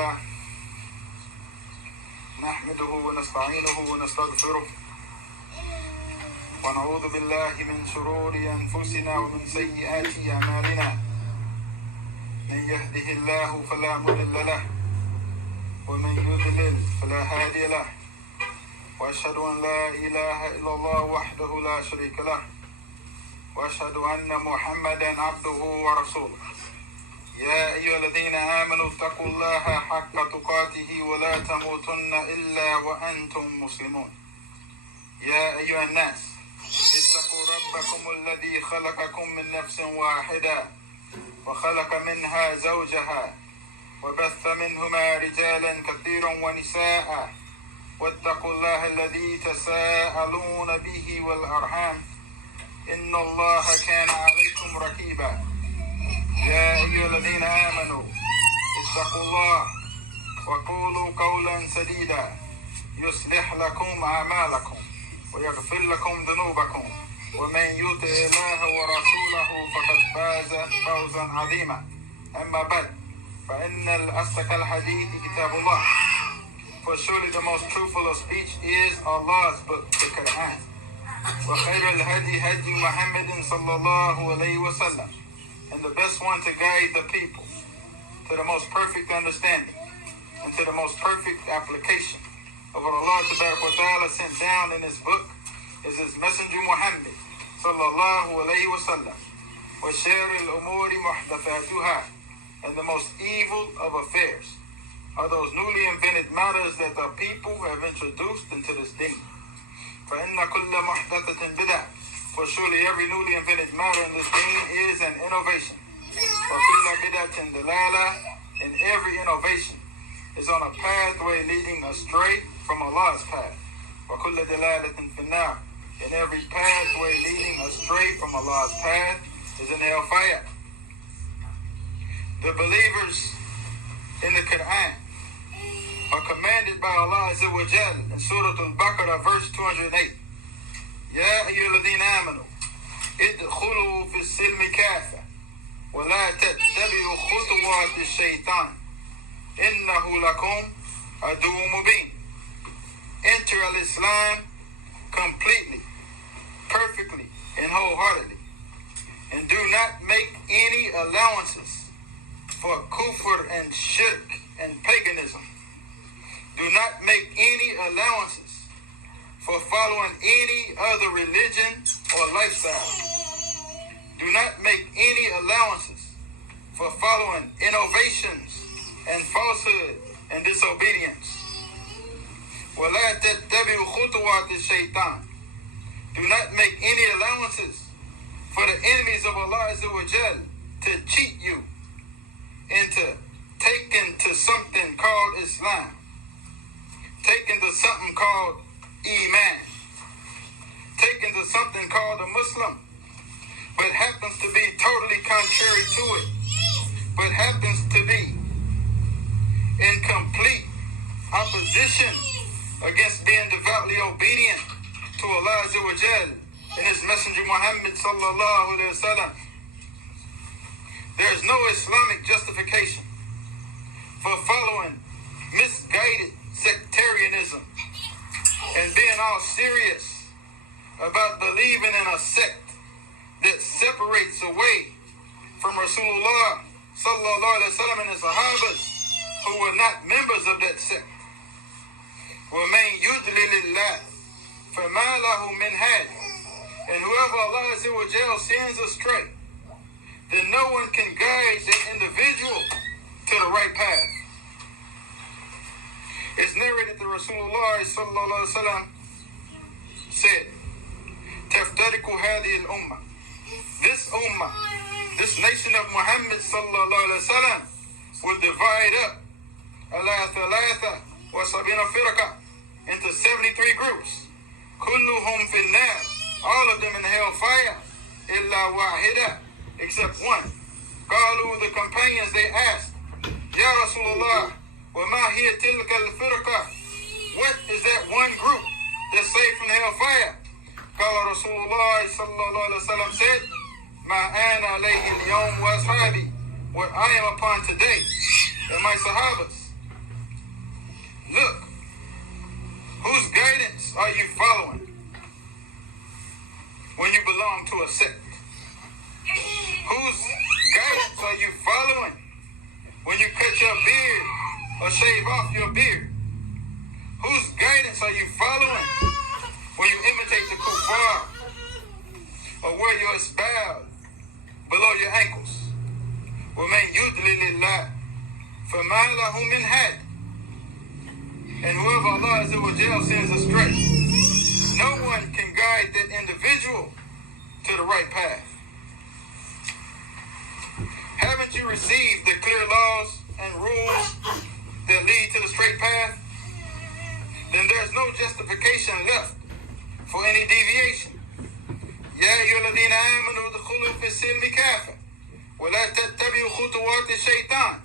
لله نحمده ونستعينه ونستغفره ونعوذ بالله من شرور أنفسنا ومن سيئات أعمالنا من يهده الله فلا مضل له ومن يضلل فلا هادي له وأشهد أن لا إله إلا الله وحده لا شريك له وأشهد أن محمدا عبده ورسوله يا أيها الذين آمنوا اتقوا الله حق تقاته ولا تموتن إلا وأنتم مسلمون يا أيها الناس اتقوا ربكم الذي خلقكم من نفس واحدة وخلق منها زوجها وبث منهما رجالا كثيرا ونساء واتقوا الله الذي تساءلون به والأرحام إن الله كان عليكم رقيبا يا أيها الذين آمنوا اتقوا الله وقولوا قولا سديدا يصلح لكم أعمالكم ويغفر لكم ذنوبكم ومن يطع الله ورسوله فقد فاز فوزا عظيما أما بعد فإن الأصدق الحديث كتاب الله. For surely the most truthful of speech is Allah's book, the Quran. وخير الهدي هدي محمد صلى الله عليه وسلم, and the best one to guide the people to the most perfect understanding and to the most perfect application of what Allah Ta'ala sent down in His book is His Messenger Muhammad sallallahu alayhi wa sallam. وَشَارِ الْأُمُورِ مُحْدَثَاتُهَا, and the most evil of affairs are those newly invented matters that the people have introduced into this deen. فَإِنَّ كُلَّ مُحْدَثَةٍ بِدْعَةٍ, for surely every newly invented matter in this deen is an innovation. وَكُلَّ بِدْعَةٍ دَلَالَةٍ, and every innovation is on a pathway leading astray from Allah's path. وَكُلَّ دَلَالَةٍ فِي النَّارِ, and every pathway leading astray from Allah's path is in hellfire. The believers in the Quran are commanded by Allah Azza wa Jal in Surah Al-Baqarah verse 208. يا أيها الذين آمنوا ادخلوا في السلم كافة ولا تتبعوا خطوات الشيطان إنه لكم عدو مبين. Enter al-Islam completely, perfectly, and wholeheartedly, and do not make any allowances for kufr and shirk and paganism. Do not make any allowances for following any other religion or lifestyle. Do not make any allowances for following innovations and falsehood and disobedience. وَلَا تَتَّبِعُوا خُطُوَاتِ الشَّيْطَانِ, do not make any allowances for the enemies of Allah Azza wa Jal to cheat you into taking to something called Islam, taking to something called Iman, taking to something called a Muslim, but happens to be totally contrary to it, but happens to be in complete opposition against being devoutly obedient to Allah Azza wa Jal and His Messenger Muhammad sallallahu alayhi wa sallam. There is no Islamic justification for following misguided sectarianism and being all serious about believing in a sect that separates away from Rasulullah sallallahu alayhi wa sallam and His Sahabas who were not members of that sect. وَمَنْ يُضْلِلِ اللَّهِ فَمَا لَهُ مِنْ هَادٍ, and whoever Allah Azza wa Jal sends astray, then no one can guide that individual to the right path. It's narrated that Rasulullah sallallahu alaihi wasallam said, تَفْتَرِكُ هَذِهِ الْأُمَّةِ, this ummah, this nation of Muhammad sallallahu alaihi wasallam will divide up alaa ثلاثة وسبعين فرقة, into 73 groups. كلهم في النار, all of them in hellfire, إلا واحدة, except one. قالوا, the companions, they asked, Ya Rasulullah, وما هي تلك الفرقة, what is that one group that's saved from the hellfire? قال Rasulullah sallallahu alaihi wasallam said, ما أنا عليه اليوم وأصحابي, what I am upon today and my Sahabas. Whose guidance are you following when you belong to a sect? Whose guidance are you following when you cut your beard or shave off your beard? Whose guidance are you following when you imitate the Kafara or wear your isbal below your ankles? وَمَنْ يُضْلِلِ اللَّهِ فَمَا لَهُ مِنْ هَادٍ. And whoever Allah Azza wa Jal sends astray, no one can guide that individual to the right path. Haven't you received the clear laws and rules that lead to the straight path? Then there's no justification left for any deviation. يَا أَيُّهَا الَّذِينَ آمَنُوا ادْخُلُوا فِي السِّلْمِ كَافَةً وَلَا تَتَّبِعُوا خُطُوَاتِ الشَّيْطَانِ.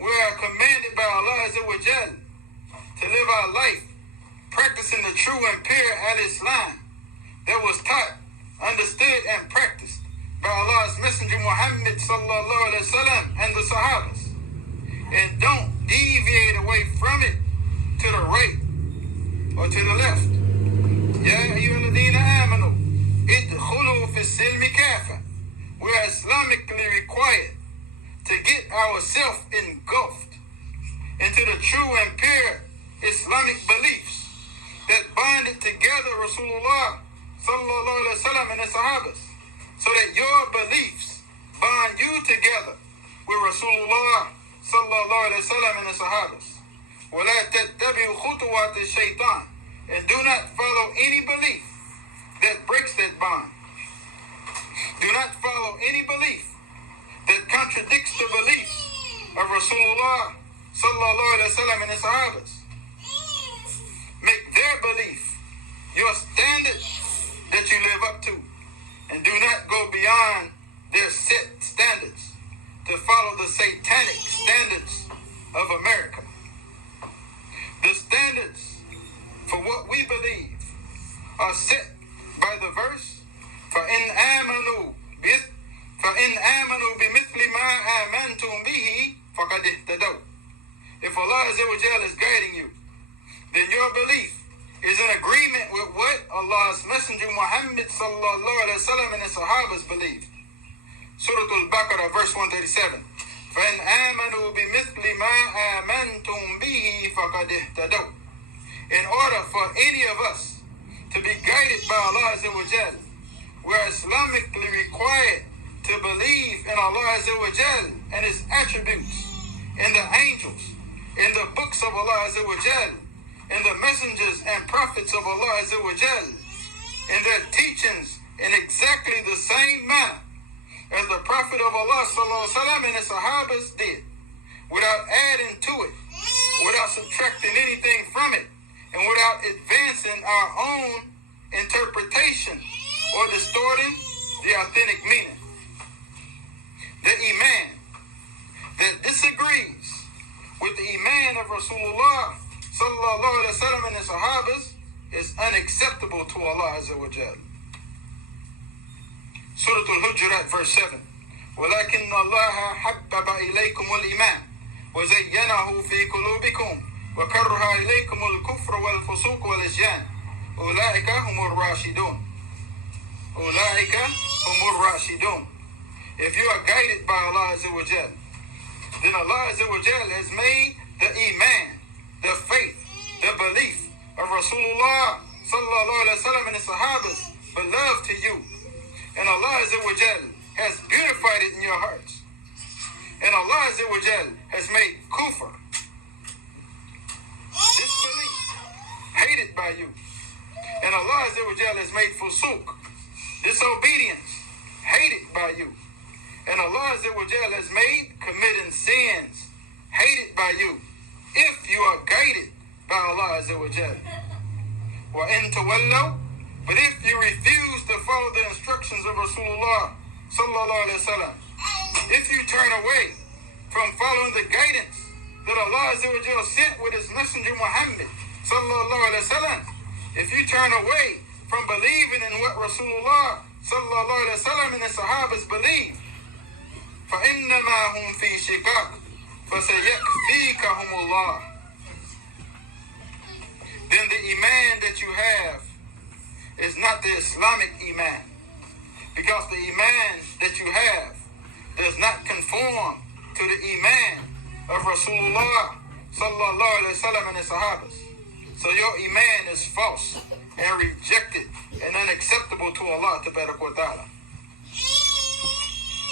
We are commanded by Allah Azza wa Jal to live our life practicing the true and pure Al-Islam that was taught, understood, and practiced by Allah's Messenger Muhammad sallallahu alaihi wasallam and the Sahabas. And don't deviate away from it to the right or to the left. يَا أَيُّهَا الَّذِينَ آمَنُوا ادْخُلُوا فِي السِّلْمِ كَافَةً. We are Islamically required to get ourselves engulfed into the true and pure Islamic beliefs that bonded together Rasulullah sallallahu alaihi wasallam and the Sahabas, so that your beliefs bond you together with Rasulullah sallallahu alaihi wasallam and the Sahabas. وَلَا تَتَّبِعُوا خُطُوَاتِ الشَّيْطَانِ. And do not follow any belief that breaks that bond. Do not follow any belief that contradicts the beliefs of Rasulullah sallallahu alaihi wasallam and the Sahabas. Make their belief your standard that you live up to, and do not go beyond their set standards to follow the satanic standards of America. The standards for what we believe are set by the verse, فَإِنْ آمَنُوا بِمِثْلِ مَا آمَنْتُمْ بِهِ فَقَدِ اهْتَدَوْا. If Allah Azza wa Jal is guiding you, then your belief is in agreement with what Allah's Messenger Muhammad sallallahu alaihi wasallam and his Sahabas believed. Surah Al-Baqarah, verse 137. فَإِنْ آمَنُوا بِمِثْلِ مَا آمَنْتُمْ بِهِ فَقَدِ اهْتَدَوْا. In order for any of us to be guided by Allah Azza wa Jal, we are Islamically required to believe in Allah Azza wa Jal and His attributes, in the angels, in the books of Allah Azza wa Jal, in the messengers and prophets of Allah Azza wa Jal, in their teachings in exactly the same manner as the Prophet of Allah sallallahu alaihi wasallam and his Sahabas did, without adding to it, without subtracting anything from it, and without advancing our own interpretation or distorting the authentic meaning. The Iman that disagrees with the Iman of Rasulullah sallallahu alaihi wasallam and his Sahabas is unacceptable to Allah Azza wa Jal. Surah Al-Hijra, verse 7. وَلَكِنَّ اللَّهَ حَبَّبَ إِلَيْكُمُ الْإِيمَانَ وَزَيَّنَهُ فِي قُلُوبِكُمْ وَكَرَّهَ إِلَيْكُمُ الْكُفْرَ وَالْفُسُوقَ وَالْعِصْيَانَ أُولَٰئِكَ هُمُ الرَّاشِدُونَ. أُولَٰئِكَ هُمُ الرَّاشِدُونَ. If you are guided by Allah Azza wa Jal, then Allah Azza wa Jal has made the Iman, the faith, the belief of Rasulullah sallallahu alaihi wasallam and his Sahabas beloved to you. And Allah Azza wa Jal has beautified it in your hearts. And Allah Azza wa Jal has made kufr, disbelief, hated by you. And Allah Azza wa Jal has made fusuq, disobedience, hated by you. And Allah Azza wa Jal has made committing sins hated by you, if you are guided by Allah Azza wa Jal. وَإِن تَوَلَّوْا. But if you refuse to follow the instructions of Rasulullah sallallahu alaihi wasallam, if you turn away from following the guidance that Allah Azza wa Jal sent with His Messenger Muhammad sallallahu alaihi wasallam, if you turn away from believing in what Rasulullah sallallahu alaihi wasallam and the Sahabas believed, فَإِنَّمَا هُمْ فِي شِقَاقٍ فَسَيَكْفِيكَهُمُ اللَّهُ. then the iman that you have is not the Islamic iman. Because the iman that you have does not conform to the iman of Rasulullah sallallahu alayhi wa sallam and his sahabas. So your iman is false and rejected and unacceptable to Allah tabarak wa ta'ala.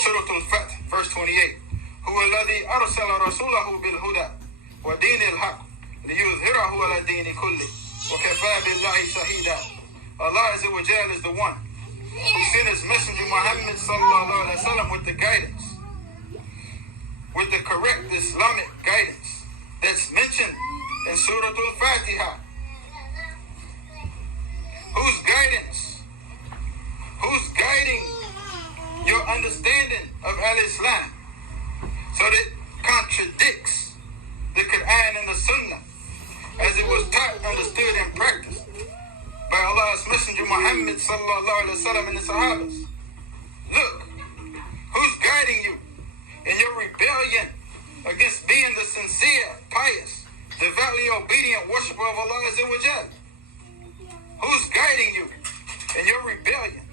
Surah Al-Fath, verse 28. هو الذي أرسل رسوله بالهدى ودين الحق ليظهره على الدين كله وكفى بالله شهيدا. Allah Azza wa Jal is the one who sent his messenger Muhammad sallallahu alaihi wasallam with the guidance, with the correct Islamic guidance that's mentioned in Surah Al-Fatiha. Whose guidance? Who's guiding your understanding of Al-Islam so that it contradicts the Quran and the Sunnah as it was taught, understood, and practiced by Allah's Messenger Muhammad sallallahu alaihi wasallam and the Sahabas? Look, who's guiding you in your rebellion against being the sincere, pious, devoutly obedient worshiper of Allah Azza wa Jal? Who's guiding you in your rebellion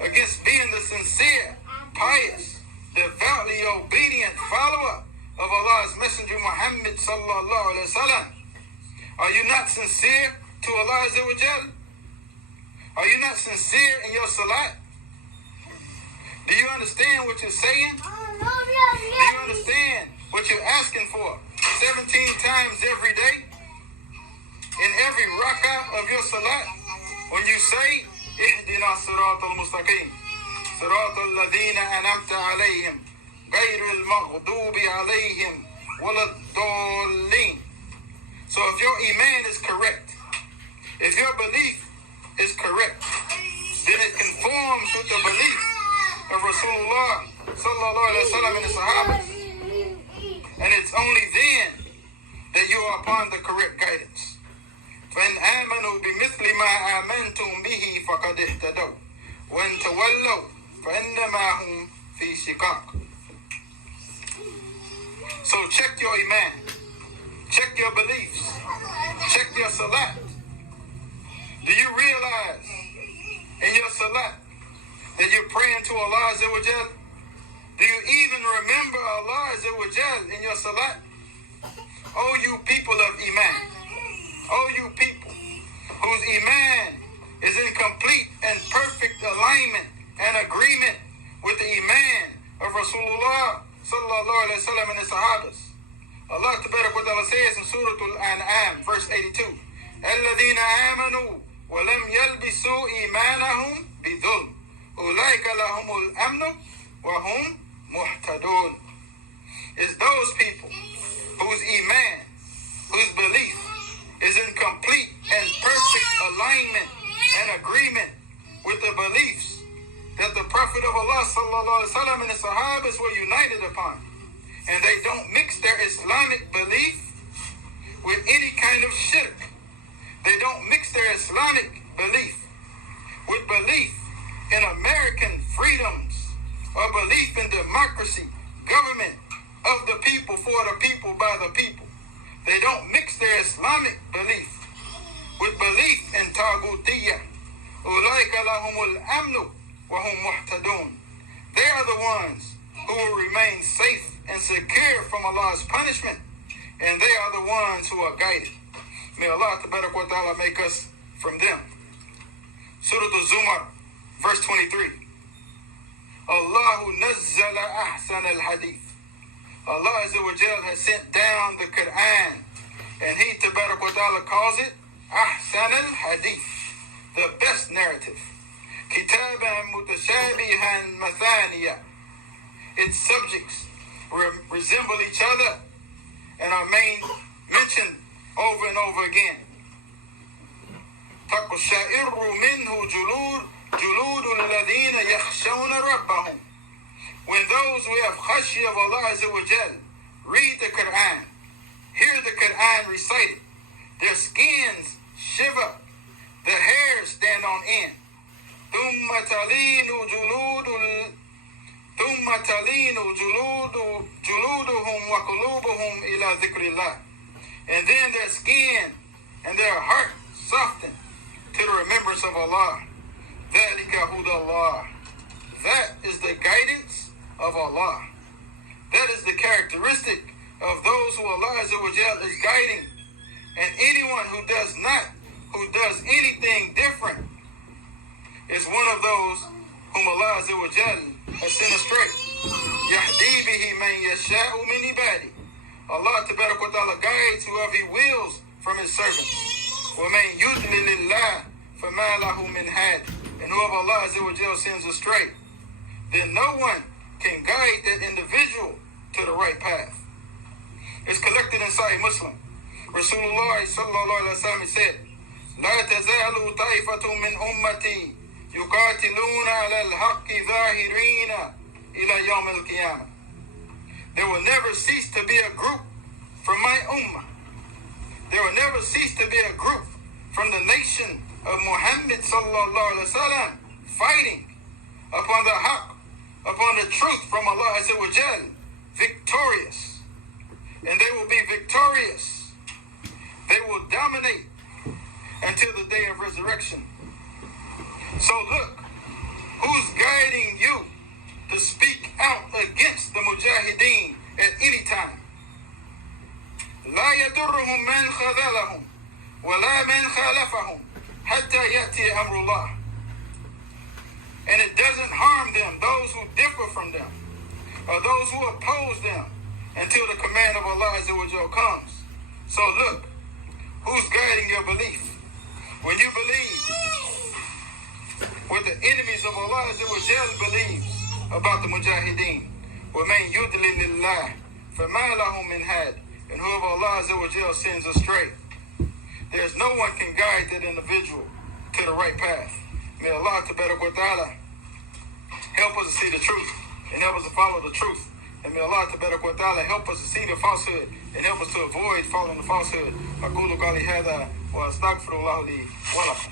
against being the sincere, pious, devoutly obedient follower of Allah's Messenger Muhammad sallallahu alaihi wasallam? Are you not sincere to Allah Azza wa Jal? Are you not sincere in your salat? Do you understand what you're saying? Do you understand what you're asking for 17 times every day? In every rak'ah of your salat, when you say, اهدنا الصراط المستقيم صراط الذين أنعمت عليهم غير المغضوب عليهم ولا الضالين. So if your iman is correct, if your belief is correct, then it conforms with the belief of Rasulullah sallallahu alaihi wasallam and the Sahabas. And it's only then that you are upon the correct guidance. فَإِنْ آمَنُوا بِمِثْلِ مَا آمَنْتُمْ بِهِ فَقَدْ اهْتَدَوْا وَإِنْ تَوَلَّوْا فَإِنَّمَا هُمْ فِي شِقَاقٍ. So check your iman, check your beliefs, check your salat. Do you realize in your salat that you're praying to Allah Azza wa Jal? Do you even remember Allah Azza wa Jal in your salat? Oh, you people of iman. Oh, you people whose iman is in complete and perfect alignment and agreement with the iman of Rasulullah sallallahu alaihi wasallam and his sahabas. Allah tabarak wa ta'ala says in Surah Al-An'am, verse 82, الَّذِينَ آمَنُوا وَلَمْ يَلْبِسُوا إِيمَانَهُمْ بِظُلْمٍ أُولَٰئِكَ لَهُمُ الْأَمْنُ وَهُمْ مُهْتَدُونَ. It's those people whose iman, whose belief is in complete and perfect alignment and agreement with the beliefs that the Prophet of Allah sallallahu alaihi wasallam and the Sahabas were united upon. And they don't mix their Islamic belief with any kind of shirk. They don't mix their Islamic belief with belief in American freedoms or belief in democracy, government of the people, for the people, by the people. They don't mix their Islamic belief with belief in Taghutiyya. أُولَٰئِكَ لَهُمُ الْأَمْنُ وَهُمْ مُهْتَدُونَ. They are the ones who will remain safe and secure from Allah's punishment, and they are the ones who are guided. May Allah tabarak wa ta'ala make us from them. Surah Al-Zumar, verse 23. Allahu nazzala ahsan al-Hadeeth. Allah Azza wa Jal has sent down the Quran, and He tabarak wa ta'ala calls it ahsan al-Hadeeth, the best narrative. Kitaban mutashabihan mathaniya. Its subjects resemble each other and are mentioned over and over again. تَقْشَعِرُّ مِنْهُ جُلُودُ الَّذِينَ يَخْشَوْنَ رَبَّهُمْ. When those who have khashya of Allah Azza wa Jal read the Quran, hear the Quran recited, their skins shiver, their hairs stand on end. ثُمَّ تَلِينُ جُلُودُهُمْ وَقُلُوبُهُمْ إِلَى ذِكْرِ اللَّهِ. And then their skin and their heart soften to the remembrance of Allah. ذَلِكَ هُدَى اللَّهِ. That is the guidance of Allah. That is the characteristic of those who Allah Azza wa Jal is guiding. And anyone who does anything different is one of those whom Allah Azza wa Jal has sent astray. يَهْدِي بِهِ مَنْ يَشَاءُ مِنْ عِبَادِهِ. Allah Tabarak wa Ta'ala guides whoever He wills from His servants. وَمَنْ يُضْلِلِ اللَّهِ فَمَا لَهُ مِنْ هَادٍ. And whoever Allah Azza wa Jal sends astray, then no one can guide that individual to the right path. It's collected in Sahih Muslim. Rasulullah sallallahu alaihi wasallam said, لا تزال طائفة من أمتي يقاتلون على الحق ظاهرين إلى يوم القيامة. There will never cease to be a group from my ummah. There will never cease to be a group from the nation of Muhammad sallallahu alaihi wasallam fighting upon the haqq, upon the truth from Allah Azza wa Jal, victorious. And they will be victorious. They will dominate until the day of resurrection. So look, who's guiding you to speak out against the mujahideen at any time? لا يضرهم من خذلهم ولا من خالفهم حتى يأتي أمر الله. And it doesn't harm them, those who differ from them, or those who oppose them, until the command of Allah Azza wa Jal comes. So look, who's guiding your belief? When you believe what the enemies of Allah Azza wa Jal believe about the mujahideen, وَمَنْ يُضْلِلِ اللَّهِ فَمَا لَهُ مِنْ هَادٍ. And whoever Allah Azza wa Jal sends astray, there's no one can guide that individual to the right path. May Allah Tabarak wa Ta'ala help us to see the truth and help us to follow the truth. And may Allah Tabarak wa Ta'ala help us to see the falsehood and help us to avoid following the falsehood. أقول قولي هذا وأستغفر الله لي ولكم.